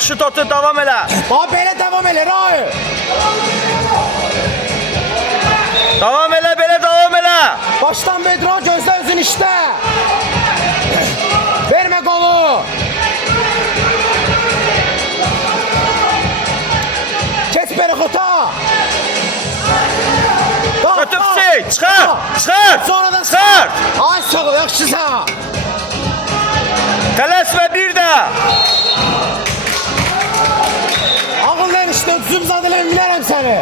Yaxşı Totu, davam elə. Bax belə davam elə, ay. Davam elə, belə davam elə. Başdan Bedro, gözlə özün işdə. Vermə qolu. Keç Berixota. Götür Hüseyin, çıxar, çıxar, Sonradan çıxar. Ay sağ ol, yaxşısan. Tələsmə bir də. Ağıllar işdə düzüm zadılır, bilərəm səni.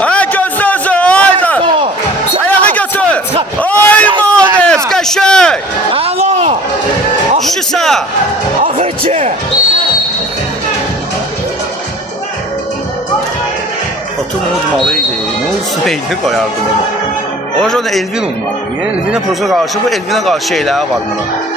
Ha, gözlə özü, ayda. Ayağı götür. Ay Muhammed, qəşəng. Alo. Kişisə. Axır ki. Otun udmalıydı. Ne olsun Elvin koyardı bunu. O zaman Elvin udmalı. Elvin'e prosa karşı bu Elvin'e karşı şeyler var buna.